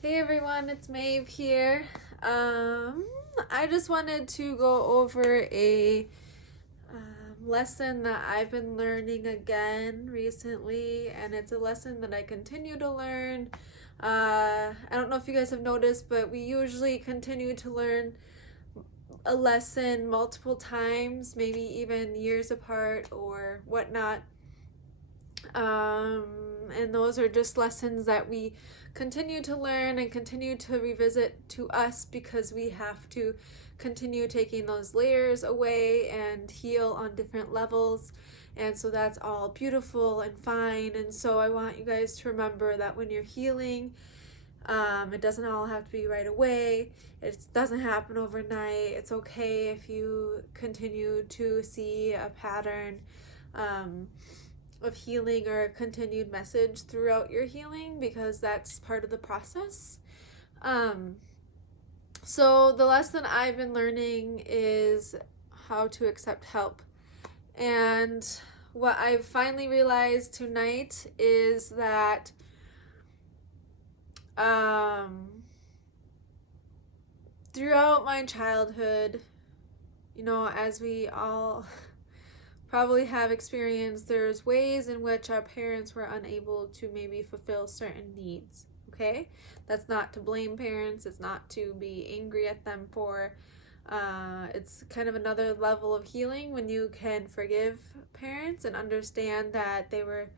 Hey everyone, it's Maeve here. I just wanted to go over a lesson that I've been learning again recently, and it's a lesson that I continue to learn. I don't know if you guys have noticed, but we usually continue to learn a lesson multiple times, maybe even years apart or whatnot. And those are just lessons that we continue to learn and continue to revisit to us because we have to continue taking those layers away and heal on different levels. And so that's all beautiful and fine. And so I want you guys to remember that when you're healing, it doesn't all have to be right away. It doesn't happen overnight. It's okay if you continue to see a pattern. Of healing or a continued message throughout your healing because that's part of the process. Um, so, the lesson I've been learning is how to accept help. And what I've finally realized tonight is that throughout my childhood, as we all probably have experienced, there's ways in which our parents were unable to maybe fulfill certain needs. Okay, that's not to blame parents, it's not to be angry at them for. It's kind of another level of healing when you can forgive parents and understand that they were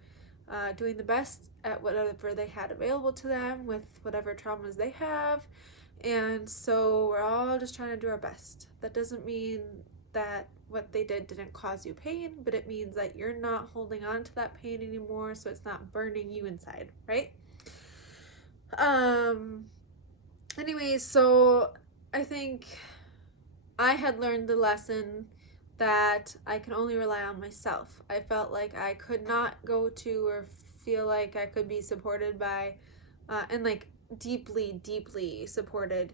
doing the best at whatever they had available to them with whatever traumas they have. And so we're all just trying to do our best. That doesn't mean that what they did didn't cause you pain, but it means that you're not holding on to that pain anymore, so it's not burning you inside, right? Um Anyways, so I think I had learned the lesson that I can only rely on myself. I felt like I could not go to or feel like I could be supported by and like deeply supported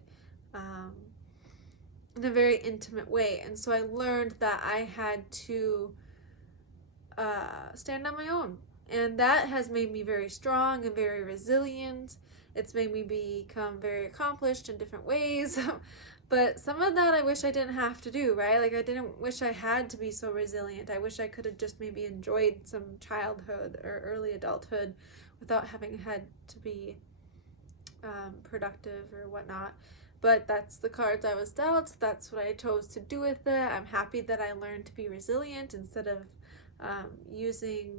um, in a very intimate way. And so I learned that I had to stand on my own. And that has made me very strong and very resilient. It's made me become very accomplished in different ways. But some of that I wish I didn't have to do, right? Like, I didn't wish I had to be so resilient. I wish I could have just maybe enjoyed some childhood or early adulthood without having had to be productive or whatnot. But that's the cards I was dealt. That's what I chose to do with it. I'm happy that I learned to be resilient instead of using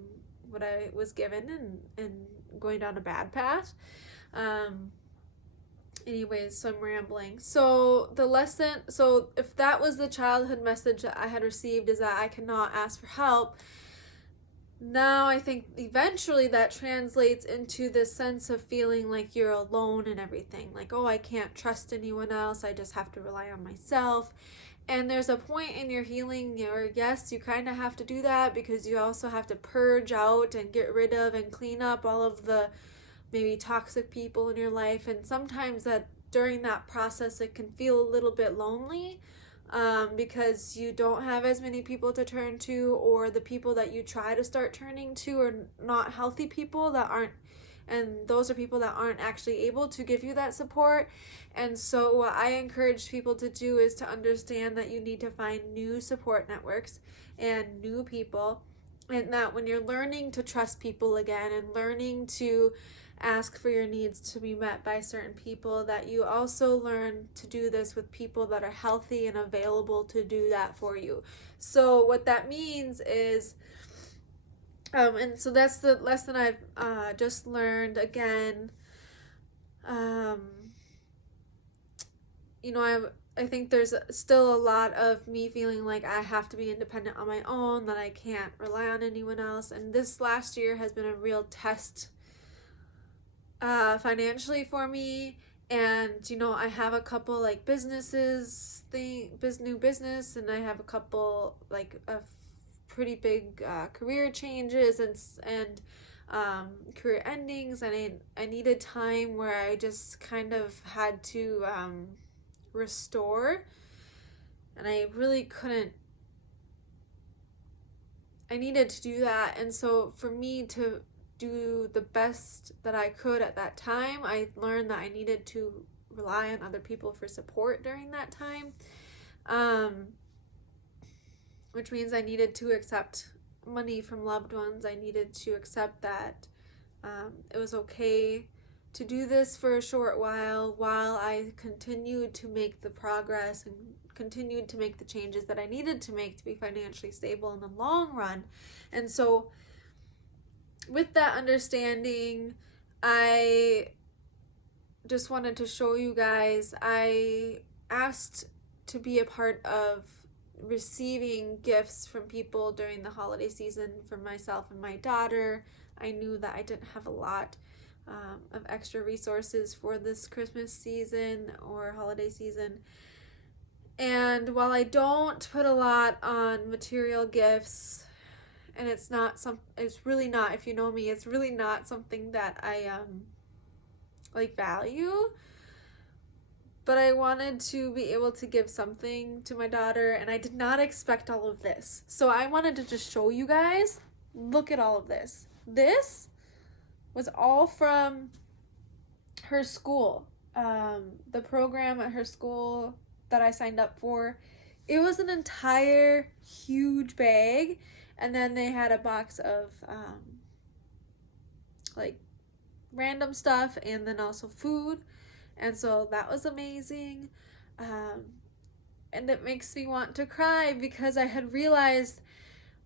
what I was given and going down a bad path. Anyways, so I'm rambling. So the lesson, so if that was the childhood message that I had received, is that I cannot ask for help. Now I think eventually that translates into this sense of feeling like you're alone in everything. Like, oh, I can't trust anyone else. I just have to rely on myself. And there's a point in your healing where, yes, you kind of have to do that because you also have to purge out and get rid of and clean up all of the maybe toxic people in your life. And sometimes that during that process, it can feel a little bit lonely because you don't have as many people to turn to, or the people that you try to start turning to are not healthy people that aren't, and those are people that aren't actually able to give you that support. And so what I encourage people to do is to understand that you need to find new support networks and new people, and that when you're learning to trust people again and learning to ask for your needs to be met by certain people, that you also learn to do this with people that are healthy and available to do that for you. So what that means is and so that's the lesson I've just learned again. um I think there's still a lot of me feeling like I have to be independent on my own, that I can't rely on anyone else. And this last year has been a real test financially for me. And I have a couple like new business, and I have a couple like of pretty big career changes and career endings, and I needed time where I just kind of had to restore, and I really couldn't. I needed to do that, and so for me to do the best that I could at that time. I learned that I needed to rely on other people for support during that time, which means I needed to accept money from loved ones. I needed to accept that it was okay to do this for a short while I continued to make the progress and continued to make the changes that I needed to make to be financially stable in the long run. And so with that understanding, I just wanted to show you guys, I asked to be a part of receiving gifts from people during the holiday season for myself and my daughter. I knew that I didn't have a lot of extra resources for this Christmas season or holiday season. And while I don't put a lot on material gifts, and it's really not, if you know me, it's really not something that I value, but I wanted to be able to give something to my daughter, and I did not expect all of this. So I wanted to just show you guys, look at all of this. This was all from her school, the program at her school that I signed up for. It was an entire huge bag, and then they had a box of random stuff and then also food, and so that was amazing. And it makes me want to cry because I had realized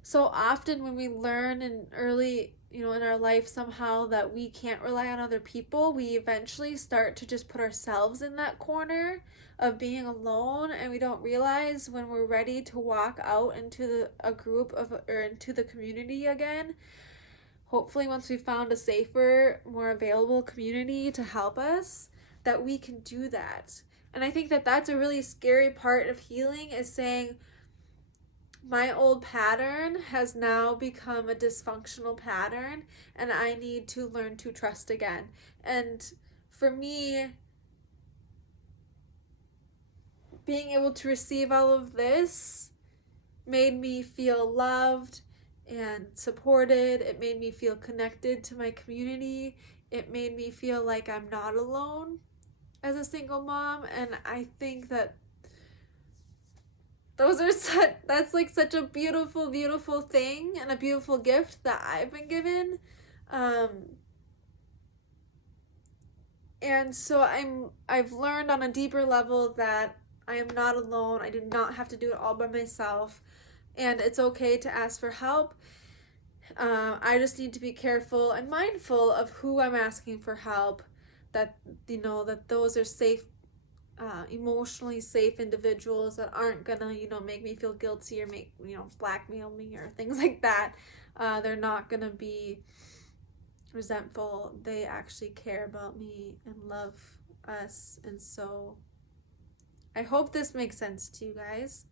so often when we learn in early, in our life somehow that we can't rely on other people, we eventually start to just put ourselves in that corner of being alone, and we don't realize when we're ready to walk out into a group or into the community again. Hopefully once we found a safer, more available community to help us, that we can do that. And I think that that's a really scary part of healing, is saying, my old pattern has now become a dysfunctional pattern, and I need to learn to trust again. And for me, being able to receive all of this made me feel loved and supported. It made me feel connected to my community. It made me feel like I'm not alone as a single mom. And I think that that's like such a beautiful, beautiful thing and a beautiful gift that I've been given. And so I've learned on a deeper level that I am not alone. I do not have to do it all by myself, and it's okay to ask for help. I just need to be careful and mindful of who I'm asking for help, that that those are safe, emotionally safe individuals that aren't gonna make me feel guilty or make blackmail me or things like that. They're not gonna be resentful. They actually care about me and love us. And so I hope this makes sense to you guys.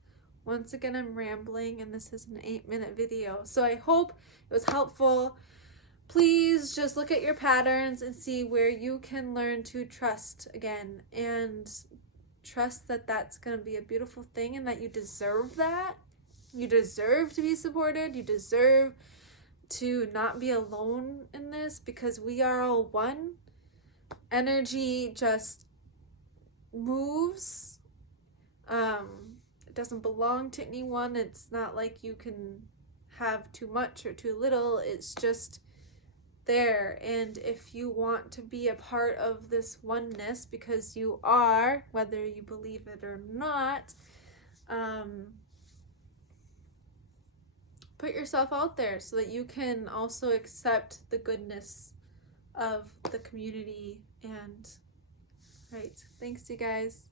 Once again, I'm rambling, and this is an 8-minute video, so I hope it was helpful. Please just look at your patterns and see where you can learn to trust again, and trust that that's going to be a beautiful thing, and that you deserve that. You deserve to be supported. You deserve to not be alone in this, because we are all one. Energy just moves. It doesn't belong to anyone. It's not like you can have too much or too little. It's just there. And if you want to be a part of this oneness, because you are, whether you believe it or not, put yourself out there so that you can also accept the goodness of the community. And right, thanks you guys.